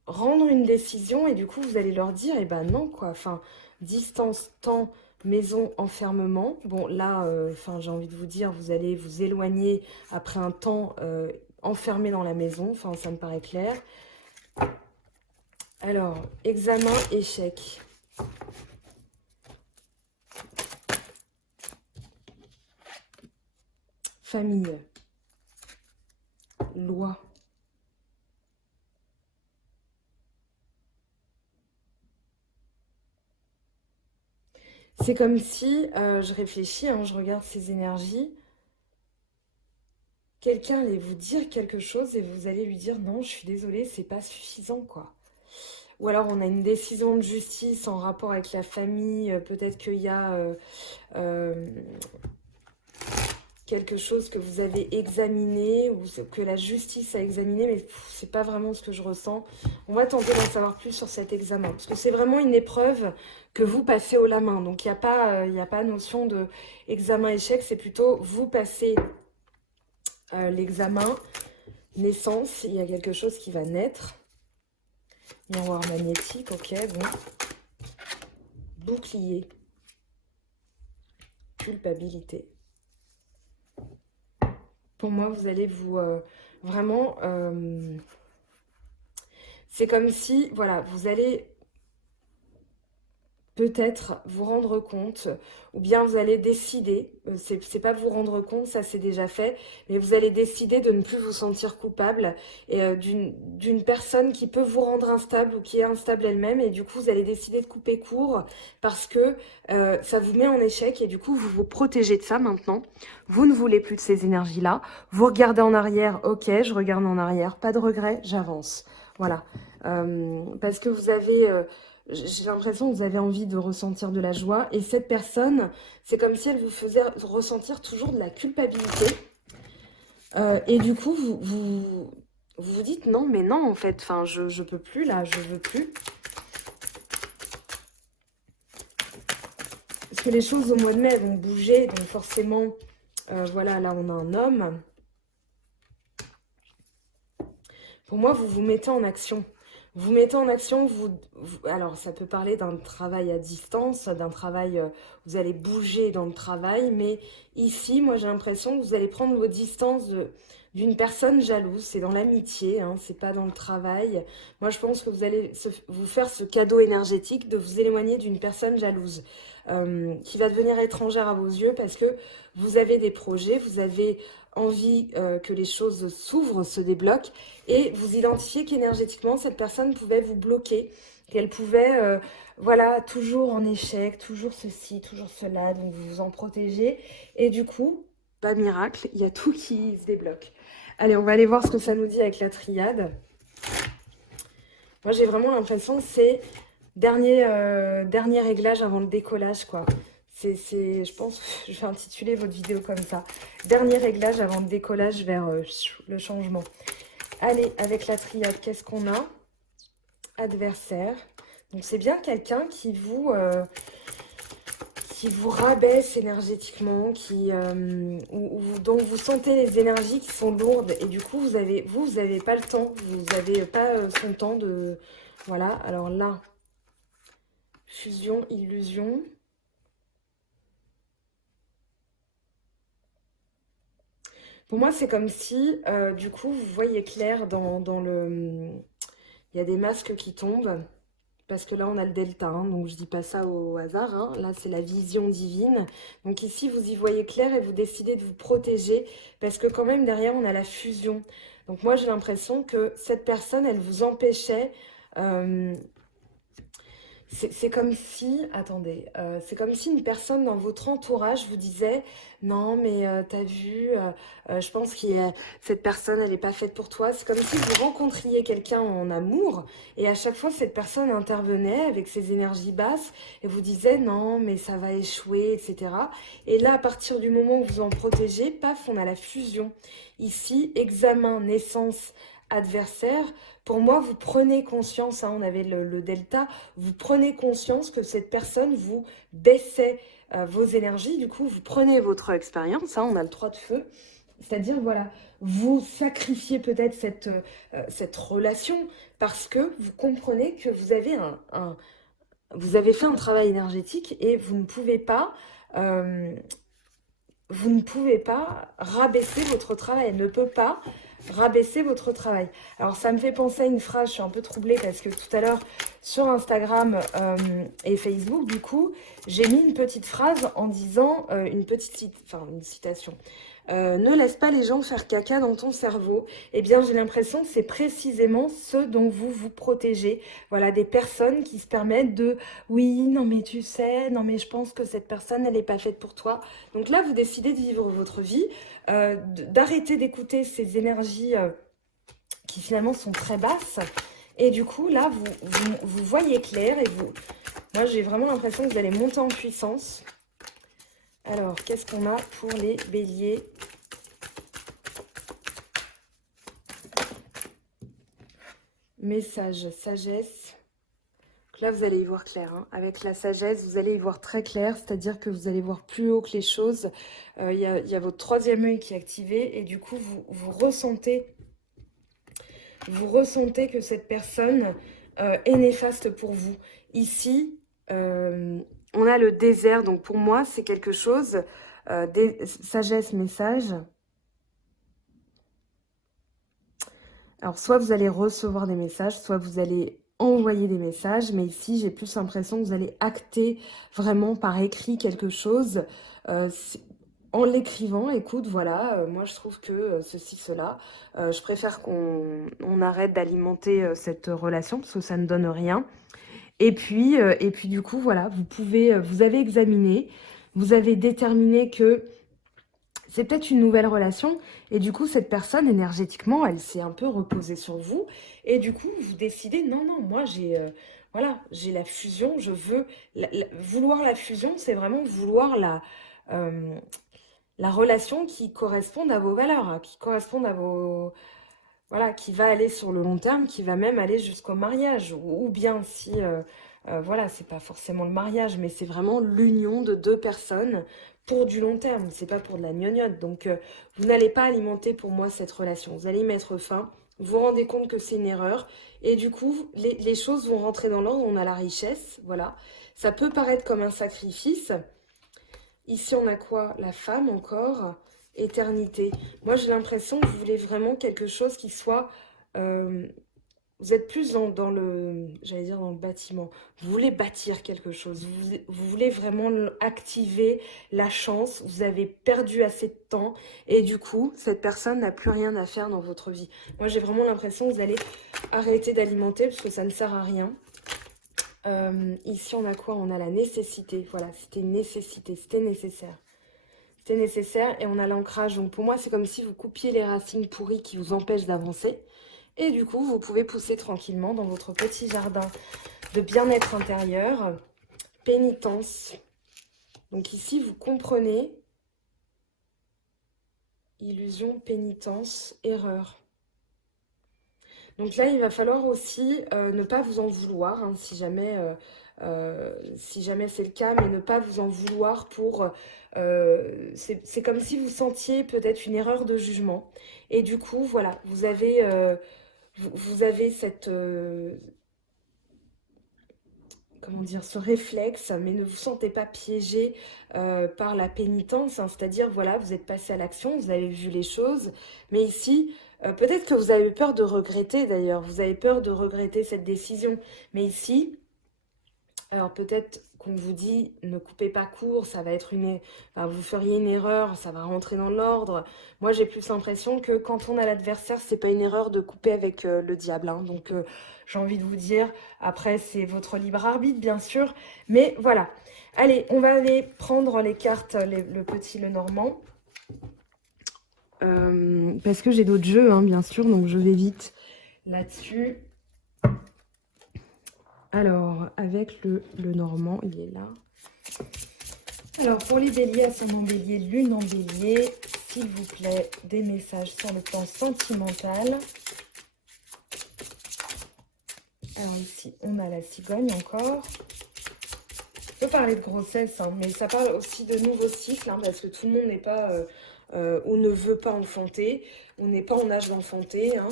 rendre une décision, et du coup, vous allez leur dire, eh ben non, quoi, enfin, distance, temps, maison, enfermement. Bon, là, enfin, j'ai envie de vous dire, vous allez vous éloigner après un temps enfermé dans la maison, enfin, ça me paraît clair. Alors, examen, échec. Famille. Loi. C'est comme si, je réfléchis, hein, je regarde ces énergies, quelqu'un allait vous dire quelque chose et vous allez lui dire non, je suis désolée, c'est pas suffisant, quoi. Ou alors on a une décision de justice en rapport avec la famille, peut-être qu'il y a quelque chose que vous avez examiné ou que la justice a examiné, mais c'est pas vraiment ce que je ressens. On va tenter d'en savoir plus sur cet examen, parce que c'est vraiment une épreuve que vous passez haut la main. Donc il n'y a pas notion de examen-échec, c'est plutôt vous passez l'examen, naissance, il y a quelque chose qui va naître. Miroir magnétique, ok, bon. Bouclier. Culpabilité. Pour moi, vous allez vous vraiment c'est comme si, voilà, vous allez peut-être vous rendre compte, ou bien vous allez décider, c'est pas vous rendre compte, ça c'est déjà fait, mais vous allez décider de ne plus vous sentir coupable et d'une personne qui peut vous rendre instable ou qui est instable elle-même, et du coup vous allez décider de couper court parce que ça vous met en échec et du coup vous vous protégez de ça maintenant. Vous ne voulez plus de ces énergies-là. Vous regardez en arrière, ok, je regarde en arrière, pas de regret, j'avance. Voilà. Parce que vous avez... j'ai l'impression que vous avez envie de ressentir de la joie. Et cette personne, c'est comme si elle vous faisait ressentir toujours de la culpabilité. Et du coup, vous dites non, mais non, en fait. Enfin, je peux plus, là, je veux plus. Parce que les choses au mois de mai elles vont bouger. Donc forcément, voilà, là, on a un homme. Pour moi, vous vous mettez en action. Vous mettez en action, alors ça peut parler d'un travail à distance, d'un travail, vous allez bouger dans le travail, mais ici, moi j'ai l'impression que vous allez prendre vos distances d'une personne jalouse, c'est dans l'amitié, hein, c'est pas dans le travail. Moi je pense que vous allez vous faire ce cadeau énergétique de vous éloigner d'une personne jalouse, qui va devenir étrangère à vos yeux parce que vous avez des projets, vous avez envie que les choses s'ouvrent, se débloquent, et vous identifiez qu'énergétiquement, cette personne pouvait vous bloquer, qu'elle pouvait, voilà, toujours en échec, toujours ceci, toujours cela, donc vous vous en protégez. Et du coup, pas miracle, il y a tout qui se débloque. Allez, on va aller voir ce que ça nous dit avec la triade. Moi, j'ai vraiment l'impression que c'est dernier réglage avant le décollage, quoi. Je pense que je vais intituler votre vidéo comme ça. Dernier réglage avant le décollage vers le changement. Allez, avec la triade, qu'est-ce qu'on a? Adversaire. Donc, c'est bien quelqu'un qui vous rabaisse énergétiquement, dont vous sentez les énergies qui sont lourdes. Et du coup, vous avez pas le temps. Vous n'avez pas son temps de... Voilà, alors là, fusion, illusion. Pour moi, c'est comme si, du coup, vous voyez clair dans le... Il y a des masques qui tombent, parce que là, on a le delta, hein, donc je dis pas ça au hasard. Hein. Là, c'est la vision divine. Donc ici, vous y voyez clair et vous décidez de vous protéger, parce que quand même, derrière, on a la fusion. Donc moi, j'ai l'impression que cette personne, elle vous empêchait... c'est comme si, attendez, c'est comme si une personne dans votre entourage vous disait, non mais t'as vu, je pense que cette personne elle n'est pas faite pour toi. C'est comme si vous rencontriez quelqu'un en amour et à chaque fois cette personne intervenait avec ses énergies basses et vous disait non mais ça va échouer, etc. Et là à partir du moment où vous en protégez, paf, on a la fusion. Ici, examen, naissance, adversaire. Pour moi, vous prenez conscience, hein, on avait le delta, vous prenez conscience que cette personne vous baissait vos énergies, du coup, vous prenez votre expérience, hein, on a le 3 de feu, c'est-à-dire, voilà, vous sacrifiez peut-être cette relation parce que vous comprenez que vous avez vous avez fait un travail énergétique et vous ne pouvez pas rabaisser votre travail. Elle ne peut pas rabaisser votre travail. Alors, ça me fait penser à une phrase, je suis un peu troublée parce que tout à l'heure, sur Instagram et Facebook, du coup, j'ai mis une petite phrase en disant, une citation. Ne laisse pas les gens faire caca dans ton cerveau. Eh bien, j'ai l'impression que c'est précisément ce dont vous vous protégez. Voilà, des personnes qui se permettent de « oui, non mais tu sais, non mais je pense que cette personne, elle n'est pas faite pour toi ». Donc là, vous décidez de vivre votre vie, d'arrêter d'écouter ces énergies qui finalement sont très basses. Et du coup, là, vous voyez clair et moi, j'ai vraiment l'impression que vous allez monter en puissance. Alors, qu'est-ce qu'on a pour les béliers? Message, sagesse. Donc là, vous allez y voir clair. Hein. Avec la sagesse, vous allez y voir très clair, c'est-à-dire que vous allez voir plus haut que les choses. Il y a votre troisième œil qui est activé et du coup, vous ressentez que cette personne est néfaste pour vous. Ici, on a le désert, donc pour moi, c'est quelque chose, sagesse, message. Alors, soit vous allez recevoir des messages, soit vous allez envoyer des messages, mais ici, j'ai plus l'impression que vous allez acter vraiment par écrit quelque chose. En l'écrivant, écoute, voilà, moi je trouve que ceci, cela, je préfère qu'on arrête d'alimenter cette relation parce que ça ne donne rien. Et puis du coup, voilà, vous avez examiné, vous avez déterminé que c'est peut-être une nouvelle relation. Et du coup, cette personne, énergétiquement, elle s'est un peu reposée sur vous. Et du coup, vous décidez, non, non, moi, voilà, j'ai la fusion, je veux... vouloir la fusion, c'est vraiment vouloir euh, la relation qui corresponde à vos valeurs, hein, qui corresponde à vos... Voilà, qui va aller sur le long terme, qui va même aller jusqu'au mariage. Ou bien si, voilà, c'est pas forcément le mariage, mais c'est vraiment l'union de deux personnes pour du long terme. C'est pas pour de la gnognotte. Donc, vous n'allez pas alimenter pour moi cette relation. Vous allez y mettre fin. Vous vous rendez compte que c'est une erreur. Et du coup, les choses vont rentrer dans l'ordre. On a la richesse, voilà. Ça peut paraître comme un sacrifice. Ici, on a quoi? La femme encore. Éternité. Moi, j'ai l'impression que vous voulez vraiment quelque chose qui soit... vous êtes plus dans le... J'allais dire dans le bâtiment. Vous voulez bâtir quelque chose. Vous voulez vraiment activer la chance. Vous avez perdu assez de temps. Et du coup, cette personne n'a plus rien à faire dans votre vie. Moi, j'ai vraiment l'impression que vous allez arrêter d'alimenter parce que ça ne sert à rien. Ici, on a quoi? On a la nécessité. Voilà, c'était une nécessité. C'était nécessaire. C'était nécessaire et on a l'ancrage. Donc pour moi, c'est comme si vous coupiez les racines pourries qui vous empêchent d'avancer. Et du coup, vous pouvez pousser tranquillement dans votre petit jardin de bien-être intérieur. Pénitence. Donc ici, vous comprenez. Illusion, pénitence, erreur. Donc là, il va falloir aussi ne pas vous en vouloir, hein, si jamais c'est le cas, mais ne pas vous en vouloir pour... c'est comme si vous sentiez peut-être une erreur de jugement. Et du coup, voilà, vous avez cette... comment dire, ce réflexe, mais ne vous sentez pas piégé par la pénitence, hein, c'est-à-dire, voilà, vous êtes passé à l'action, vous avez vu les choses, mais ici, peut-être que vous avez peur de regretter d'ailleurs, vous avez peur de regretter cette décision, mais ici, alors peut-être qu'on vous dit ne coupez pas court, ça va être enfin, vous feriez une erreur, ça va rentrer dans l'ordre. Moi j'ai plus l'impression que quand on a l'adversaire, c'est pas une erreur de couper avec le diable, hein. Donc j'ai envie de vous dire, après c'est votre libre arbitre bien sûr, mais voilà. Allez, on va aller prendre les cartes, le petit, le normand. Parce que j'ai d'autres jeux, hein, bien sûr, donc je vais vite là-dessus. Alors, avec le normand, il est là. Alors, pour les béliers, ascendant bélier, lune en bélier, s'il vous plaît, des messages sur le plan sentimental. Alors ici, on a la cigogne encore. On peut parler de grossesse, hein, mais ça parle aussi de nouveaux cycles, hein, parce que tout le monde n'est pas... ou ne veut pas enfanter, on n'est pas en âge d'enfanter, hein.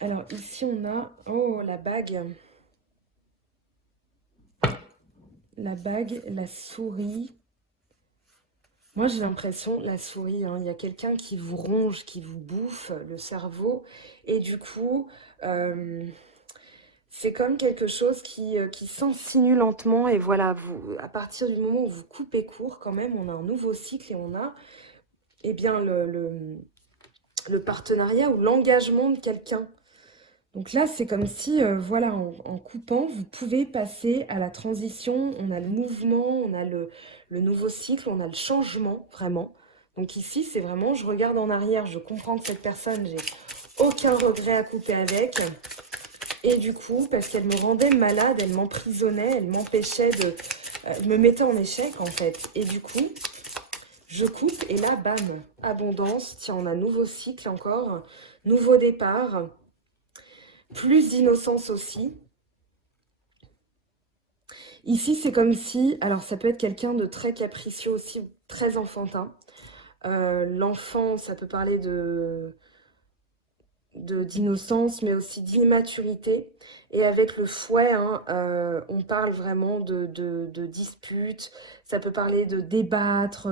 Alors ici on a, oh, la bague, la souris. Moi j'ai l'impression, la souris, hein, il y a quelqu'un qui vous ronge, qui vous bouffe le cerveau, et du coup, c'est comme quelque chose qui s'insinue lentement, et voilà, à partir du moment où vous coupez court, quand même, on a un nouveau cycle, et on a, eh bien, le partenariat ou l'engagement de quelqu'un. Donc là, c'est comme si, voilà, en coupant, vous pouvez passer à la transition. On a le mouvement, on a le nouveau cycle, on a le changement, vraiment. Donc ici, c'est vraiment, je regarde en arrière, je comprends que cette personne, j'ai aucun regret à couper avec. Et du coup, parce qu'elle me rendait malade, elle m'emprisonnait, elle m'empêchait de... elle me mettait en échec, en fait. Et du coup, je coupe et là, bam, abondance. Tiens, on a nouveau cycle encore, nouveau départ. Plus d'innocence aussi. Ici, c'est comme si... Alors, ça peut être quelqu'un de très capricieux aussi, très enfantin. L'enfant, ça peut parler d'innocence, mais aussi d'immaturité. Et avec le fouet, hein, on parle vraiment de disputes. Ça peut parler de débattre,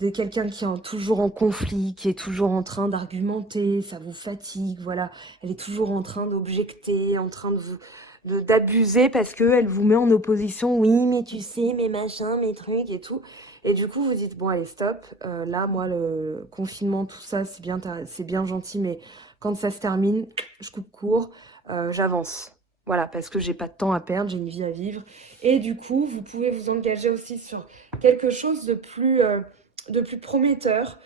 de quelqu'un qui est toujours en conflit, qui est toujours en train d'argumenter, ça vous fatigue, voilà. Elle est toujours en train d'objecter, en train de vous d'abuser parce qu'elle vous met en opposition. Oui, mais tu sais, mes machins, mes trucs et tout. Et du coup, vous dites, bon, allez, stop. Là, moi, le confinement, tout ça, c'est bien gentil, mais quand ça se termine, je coupe court, j'avance. Voilà, parce que j'ai pas de temps à perdre, j'ai une vie à vivre. Et du coup, vous pouvez vous engager aussi sur quelque chose de plus prometteur.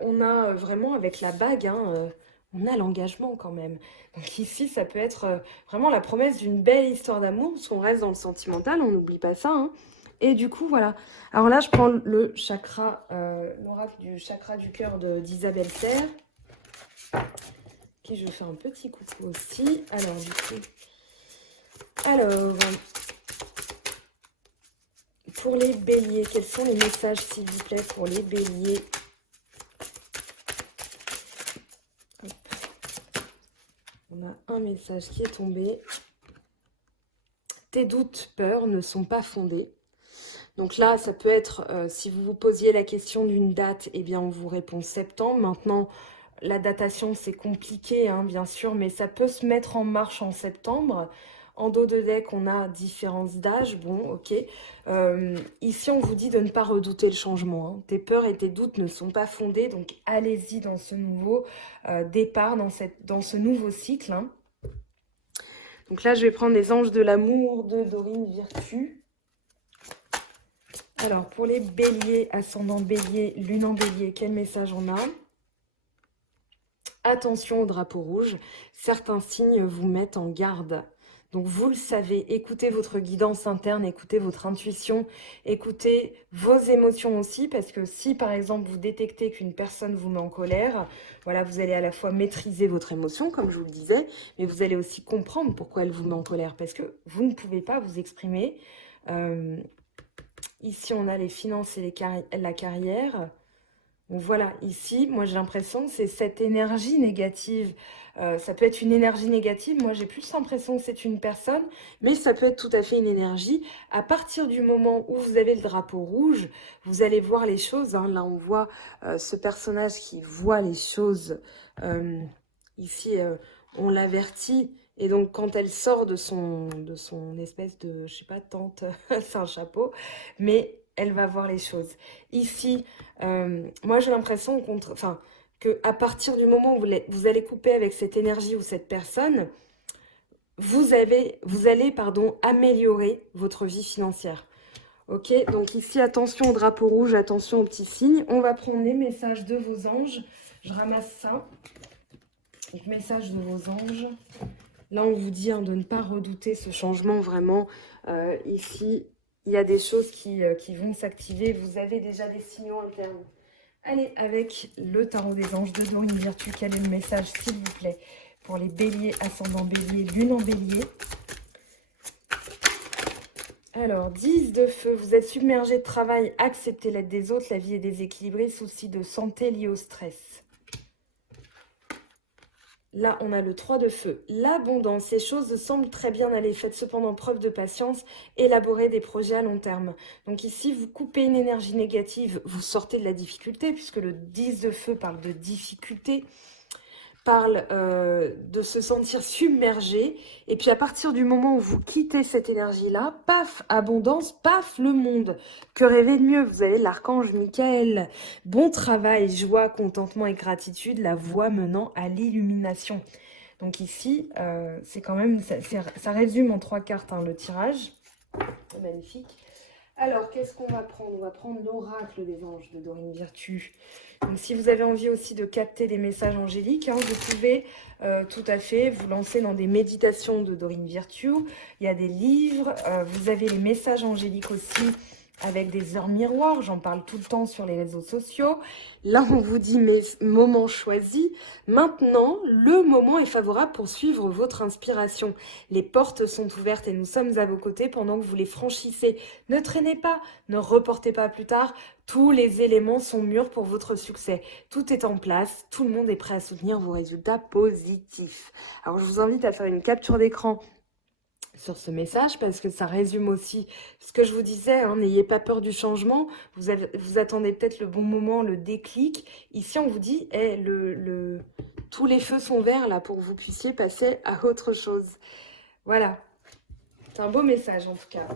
On a vraiment, avec la bague, hein, on a l'engagement quand même. Donc ici, ça peut être vraiment la promesse d'une belle histoire d'amour, parce qu'on reste dans le sentimental, on n'oublie pas ça, hein. Et du coup, voilà. Alors là, je prends le chakra, l'oracle du chakra du cœur d'Isabelle Serre, qui je fais un petit coucou aussi. Alors, du coup, pour les béliers, quels sont les messages, s'il vous plaît, pour les béliers? Hop. On a un message qui est tombé. Tes doutes, peurs ne sont pas fondés. Donc là, ça peut être, si vous vous posiez la question d'une date, eh bien, on vous répond septembre. Maintenant, la datation, c'est compliqué, hein, bien sûr, mais ça peut se mettre en marche en septembre. En dos de deck, on a différence d'âge. Bon, ok. Ici, on vous dit de ne pas redouter le changement, hein. Tes peurs et tes doutes ne sont pas fondés, donc allez-y dans ce nouveau départ, dans ce nouveau cycle, hein. Donc là, je vais prendre les anges de l'amour de Dorine Virtue. Alors, pour les béliers, ascendant bélier, lune en bélier, quel message on a? Attention au drapeau rouge, certains signes vous mettent en garde. Donc vous le savez, écoutez votre guidance interne, écoutez votre intuition, écoutez vos émotions aussi, parce que si par exemple vous détectez qu'une personne vous met en colère, voilà, vous allez à la fois maîtriser votre émotion, comme je vous le disais, mais vous allez aussi comprendre pourquoi elle vous met en colère, parce que vous ne pouvez pas vous exprimer. Ici, on a les finances et la carrière. Donc voilà, ici, moi j'ai l'impression que c'est cette énergie négative. Ça peut être une énergie négative, moi j'ai plus l'impression que c'est une personne, mais ça peut être tout à fait une énergie. À partir du moment où vous avez le drapeau rouge, vous allez voir les choses, hein. Là, on voit ce personnage qui voit les choses. Ici, on l'avertit. Et donc, quand elle sort de son espèce de, je sais pas, tente, c'est un chapeau, mais elle va voir les choses. Ici, moi, j'ai l'impression qu'à partir du moment où vous allez couper avec cette énergie ou cette personne, vous allez, améliorer votre vie financière. Ok, donc ici, attention au drapeau rouge, attention aux petits signes. On va prendre les messages de vos anges. Je ramasse ça. Donc, message de vos anges. Là, on vous dit, hein, de ne pas redouter ce changement, vraiment. Ici, il y a des choses qui vont s'activer. Vous avez déjà des signaux internes. Allez, avec le tarot des anges de Dorine Virtue, quel est le message, s'il vous plaît, pour les béliers, ascendant bélier, lune en bélier? Alors, 10 de feu, vous êtes submergé de travail, acceptez l'aide des autres, la vie est déséquilibrée, soucis de santé liés au stress. Là, on a le 3 de feu. L'abondance, ces choses semblent très bien aller. Faites cependant preuve de patience. Élaborez des projets à long terme. Donc ici, vous coupez une énergie négative, vous sortez de la difficulté, puisque le 10 de feu parle de difficulté, parle de se sentir submergé. Et puis à partir du moment où vous quittez cette énergie-là, paf, abondance, paf, le monde. Que rêver de mieux? Vous avez l'archange Michael. Bon travail, joie, contentement et gratitude, la voie menant à l'illumination. Donc ici, c'est quand même, ça résume en 3 cartes, hein, le tirage. Magnifique. Alors, qu'est-ce qu'on va prendre? On va prendre l'oracle des anges de Dorine Virtue. Donc, si vous avez envie aussi de capter des messages angéliques, hein, vous pouvez tout à fait vous lancer dans des méditations de Dorine Virtue. Il y a des livres, vous avez les messages angéliques aussi avec des heures miroirs, j'en parle tout le temps sur les réseaux sociaux. Là, on vous dit mes moments choisis. Maintenant, le moment est favorable pour suivre votre inspiration. Les portes sont ouvertes et nous sommes à vos côtés pendant que vous les franchissez. Ne traînez pas, ne reportez pas plus tard. Tous les éléments sont mûrs pour votre succès. Tout est en place, tout le monde est prêt à soutenir vos résultats positifs. Alors, je vous invite à faire une capture d'écran sur ce message parce que ça résume aussi ce que je vous disais, hein, n'ayez pas peur du changement, vous attendez peut-être le bon moment, le déclic. Ici on vous dit tous les feux sont verts là pour que vous puissiez passer à autre chose. Voilà, c'est un beau message en tout cas.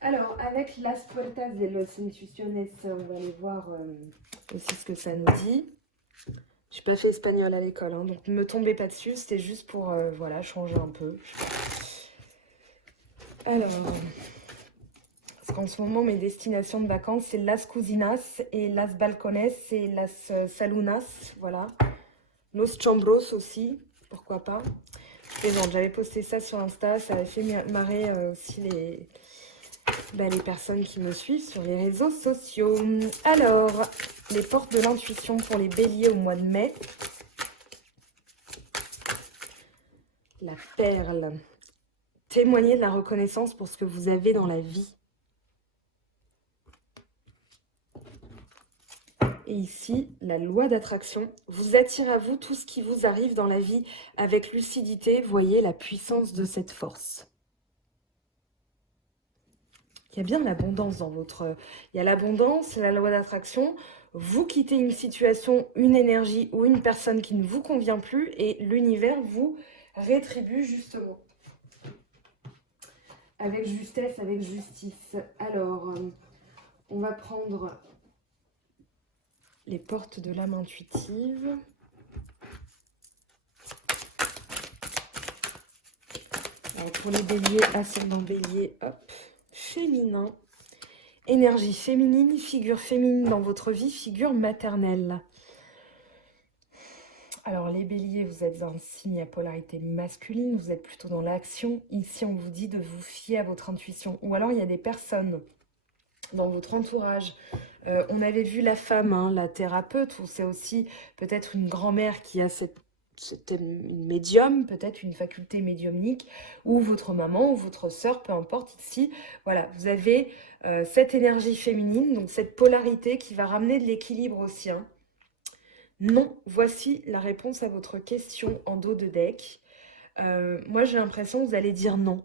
Alors avec Las Puertas de los Intuiciones, on va aller voir aussi ce que ça nous dit. Je n'ai pas fait espagnol à l'école, hein, donc ne me tombez pas dessus, c'était juste pour voilà, changer un peu. Alors, parce qu'en ce moment, mes destinations de vacances, c'est Las Cousinas et Las Balcones et Las Salunas, voilà. Los Chambros aussi, pourquoi pas. J'avais posté ça sur Insta, ça avait fait marrer aussi les personnes qui me suivent sur les réseaux sociaux. Alors, les portes de l'intuition pour les béliers au mois de mai. La perle. Témoignez de la reconnaissance pour ce que vous avez dans la vie. Et ici, la loi d'attraction. Vous attirez à vous tout ce qui vous arrive dans la vie avec lucidité. Voyez la puissance de cette force. Il y a bien l'abondance dans votre... Il y a l'abondance, la loi d'attraction. Vous quittez une situation, une énergie ou une personne qui ne vous convient plus et l'univers vous rétribue justement. Avec justesse, avec justice. Alors, on va prendre les portes de l'âme intuitive. Alors, pour les béliers, ascendant bélier, hop, féminin. Énergie féminine, figure féminine dans votre vie, figure maternelle. Alors, les béliers, vous êtes un signe à polarité masculine, vous êtes plutôt dans l'action. Ici, on vous dit de vous fier à votre intuition. Ou alors, il y a des personnes dans votre entourage. On avait vu la femme, hein, la thérapeute, ou c'est aussi peut-être une grand-mère qui a une médium, peut-être une faculté médiumnique, ou votre maman, ou votre sœur, peu importe, ici. Voilà, vous avez cette énergie féminine, donc cette polarité qui va ramener de l'équilibre aussi, hein. Non, voici la réponse à votre question en dos de deck. Moi, j'ai l'impression que vous allez dire non.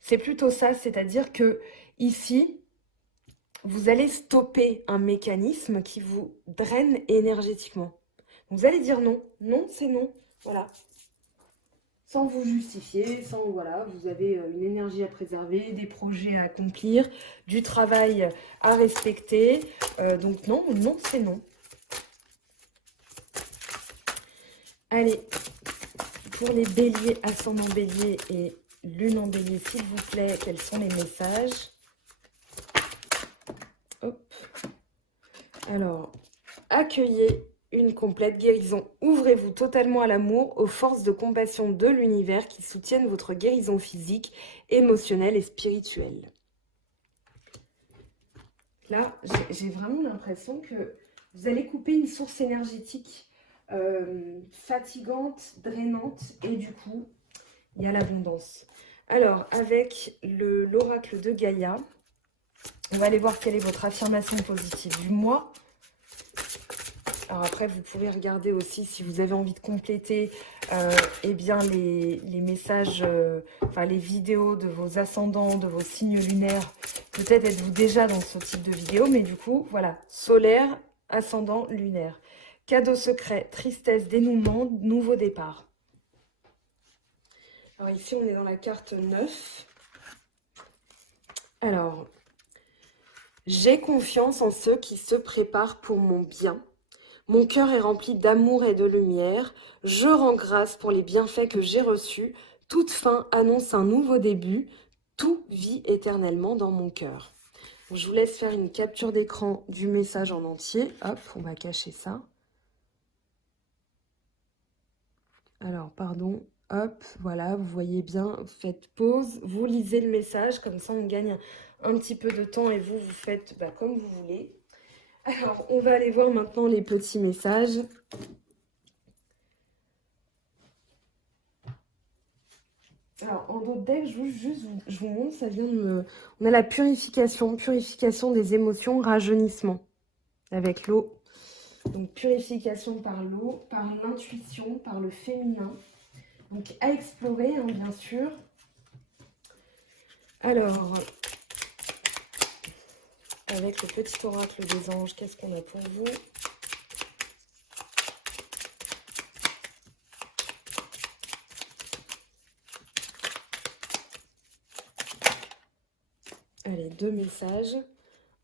C'est plutôt ça, c'est-à-dire que ici, vous allez stopper un mécanisme qui vous draine énergétiquement. Vous allez dire non. Non, c'est non. Voilà. Sans vous justifier, sans... Voilà, vous avez une énergie à préserver, des projets à accomplir, du travail à respecter. Donc non, non, c'est non. Allez, pour les béliers, ascendant bélier et lune en bélier, s'il vous plaît, quels sont les messages? Hop. Alors, accueillez une complète guérison. Ouvrez-vous totalement à l'amour, aux forces de compassion de l'univers qui soutiennent votre guérison physique, émotionnelle et spirituelle. Là, j'ai vraiment l'impression que vous allez couper une source énergétique fatigante, drainante, et du coup, il y a l'abondance. Alors, avec l'oracle de Gaïa, on va aller voir quelle est votre affirmation positive du mois. Alors après, vous pouvez regarder aussi si vous avez envie de compléter eh bien les messages, enfin les vidéos de vos ascendants, de vos signes lunaires. Peut-être êtes-vous déjà dans ce type de vidéo, mais du coup, voilà, solaire, ascendant, lunaire. Cadeau secret, tristesse, dénouement, nouveau départ. Alors ici, on est dans la carte 9. Alors, j'ai confiance en ceux qui se préparent pour mon bien. Mon cœur est rempli d'amour et de lumière. Je rends grâce pour les bienfaits que j'ai reçus. Toute fin annonce un nouveau début. Tout vit éternellement dans mon cœur. Je vous laisse faire une capture d'écran du message en entier. Hop, on va cacher ça. Alors, pardon. Hop, voilà, vous voyez bien, faites pause, vous lisez le message, comme ça on gagne un petit peu de temps et vous faites comme vous voulez. Alors, on va aller voir maintenant les petits messages. Alors, en d'autres decks, je vous montre, ça vient de me... On a la purification des émotions, rajeunissement avec l'eau. Donc, purification par l'eau, par l'intuition, par le féminin. Donc, à explorer, hein, bien sûr. Alors, avec le petit oracle des anges, qu'est-ce qu'on a pour vous? Allez, 2 messages.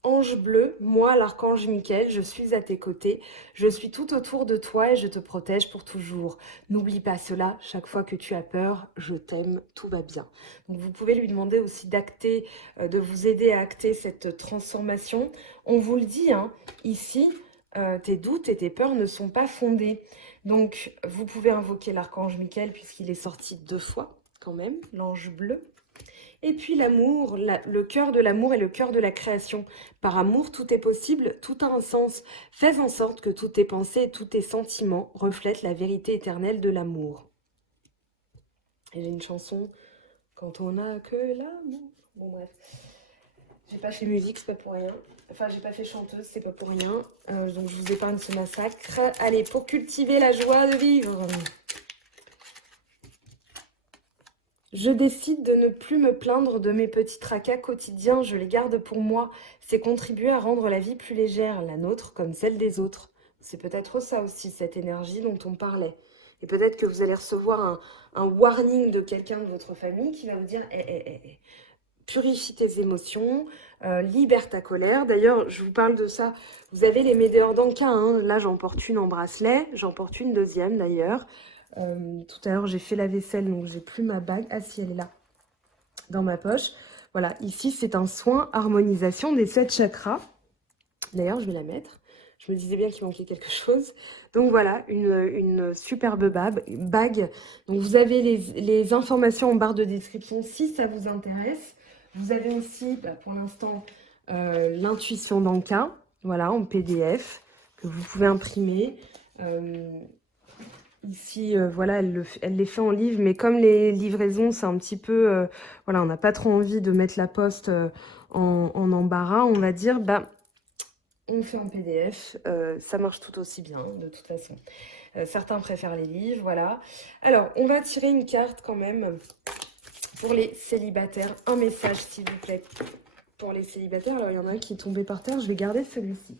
Ange bleu, moi, l'archange Michael, je suis à tes côtés. Je suis tout autour de toi et je te protège pour toujours. N'oublie pas cela, chaque fois que tu as peur, je t'aime, tout va bien. Donc, vous pouvez lui demander aussi d'acter, de vous aider à acter cette transformation. On vous le dit, hein, ici, tes doutes et tes peurs ne sont pas fondés. Donc, vous pouvez invoquer l'archange Michael puisqu'il est sorti 2 fois, quand même, l'ange bleu. Et puis l'amour, le cœur de l'amour et le cœur de la création. Par amour, tout est possible, tout a un sens. Fais en sorte que toutes tes pensées et tous tes sentiments reflètent la vérité éternelle de l'amour. Et j'ai une chanson, quand on n'a que l'amour. Bon bref, j'ai pas fait musique, c'est pas pour rien. Enfin, j'ai pas fait chanteuse, c'est pas pour rien. Donc je vous épargne ce massacre. Allez, pour cultiver la joie de vivre. Je décide de ne plus me plaindre de mes petits tracas quotidiens, je les garde pour moi. C'est contribuer à rendre la vie plus légère, la nôtre comme celle des autres. C'est peut-être ça aussi, cette énergie dont on parlait. Et peut-être que vous allez recevoir un warning de quelqu'un de votre famille qui va vous dire purifie tes émotions, libère ta colère. D'ailleurs, je vous parle de ça. Vous avez les médailleurs d'Anka, hein. Là, j'en porte une en bracelet, j'en porte une deuxième d'ailleurs. Tout à l'heure, j'ai fait la vaisselle, donc j'ai plus ma bague. Ah si, elle est là, dans ma poche. Voilà, ici, c'est un soin harmonisation des 7 chakras. D'ailleurs, je vais la mettre. Je me disais bien qu'il manquait quelque chose. Donc voilà, une superbe bague. Donc vous avez les informations en barre de description si ça vous intéresse. Vous avez aussi, pour l'instant, l'intuition d'Anka, voilà, en PDF, que vous pouvez imprimer. Ici, voilà, elle les fait en livre, mais comme les livraisons, c'est un petit peu... voilà, on n'a pas trop envie de mettre la poste en embarras, on va dire, on le fait en PDF. Ça marche tout aussi bien, de toute façon. Certains préfèrent les livres, voilà. Alors, on va tirer une carte quand même pour les célibataires. Un message, s'il vous plaît, pour les célibataires. Alors, il y en a un qui est tombé par terre, je vais garder celui-ci.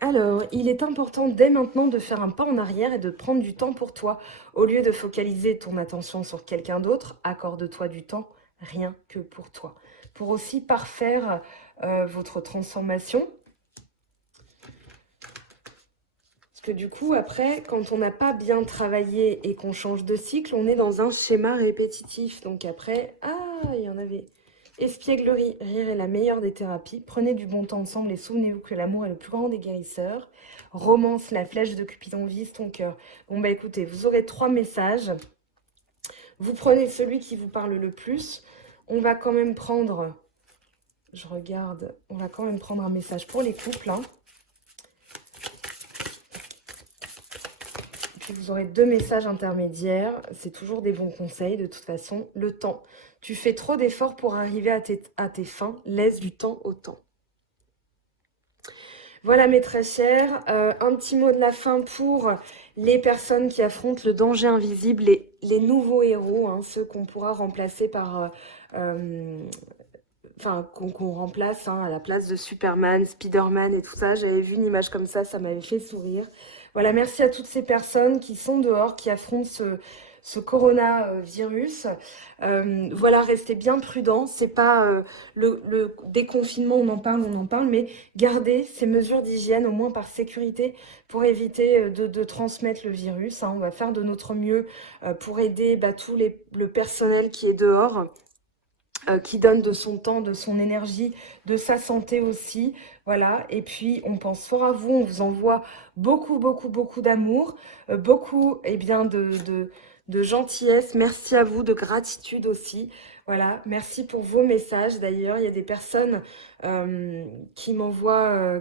Alors, il est important dès maintenant de faire un pas en arrière et de prendre du temps pour toi. Au lieu de focaliser ton attention sur quelqu'un d'autre, accorde-toi du temps rien que pour toi. Pour aussi parfaire votre transformation. Parce que du coup, après, quand on n'a pas bien travaillé et qu'on change de cycle, on est dans un schéma répétitif. Donc après, il y en avait... Espièglerie, rire est la meilleure des thérapies. Prenez du bon temps ensemble et souvenez-vous que l'amour est le plus grand des guérisseurs. Romance, la flèche de Cupidon vise ton cœur. Bon, écoutez, vous aurez 3 messages. Vous prenez celui qui vous parle le plus. On va quand même prendre... Je regarde. On va quand même prendre un message pour les couples. Hein. Et puis vous aurez 2 messages intermédiaires. C'est toujours des bons conseils de toute façon. Le temps. Tu fais trop d'efforts pour arriver à tes fins. Laisse du temps au temps. Voilà mes très chers. Un petit mot de la fin pour les personnes qui affrontent le danger invisible, les nouveaux héros, hein, ceux qu'on pourra remplacer par... Enfin, qu'on remplace hein, à la place de Superman, Spider-Man et tout ça. J'avais vu une image comme ça m'avait fait sourire. Voilà, merci à toutes ces personnes qui sont dehors, qui affrontent ce coronavirus. Voilà, restez bien prudents. C'est pas le déconfinement, on en parle, mais gardez ces mesures d'hygiène, au moins par sécurité, pour éviter de transmettre le virus. Hein. On va faire de notre mieux pour aider tout le personnel qui est dehors. Qui donne de son temps, de son énergie, de sa santé aussi. Voilà, et puis on pense fort à vous, on vous envoie beaucoup, beaucoup, beaucoup d'amour, beaucoup de gentillesse. Merci à vous, de gratitude aussi. Voilà, merci pour vos messages. D'ailleurs, il y a des personnes qui m'envoient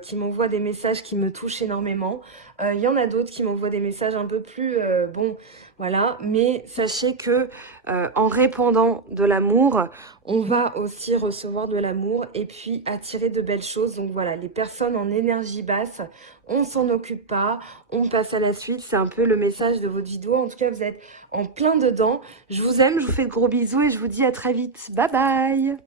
des messages qui me touchent énormément. Il y en a d'autres qui m'envoient des messages un peu plus bon, voilà. Mais sachez que en répandant de l'amour, on va aussi recevoir de l'amour et puis attirer de belles choses. Donc voilà, les personnes en énergie basse, on s'en occupe pas, on passe à la suite. C'est un peu le message de votre vidéo. En tout cas, vous êtes en plein dedans. Je vous aime, je vous fais de gros bisous et je vous dis à très vite. Bye bye!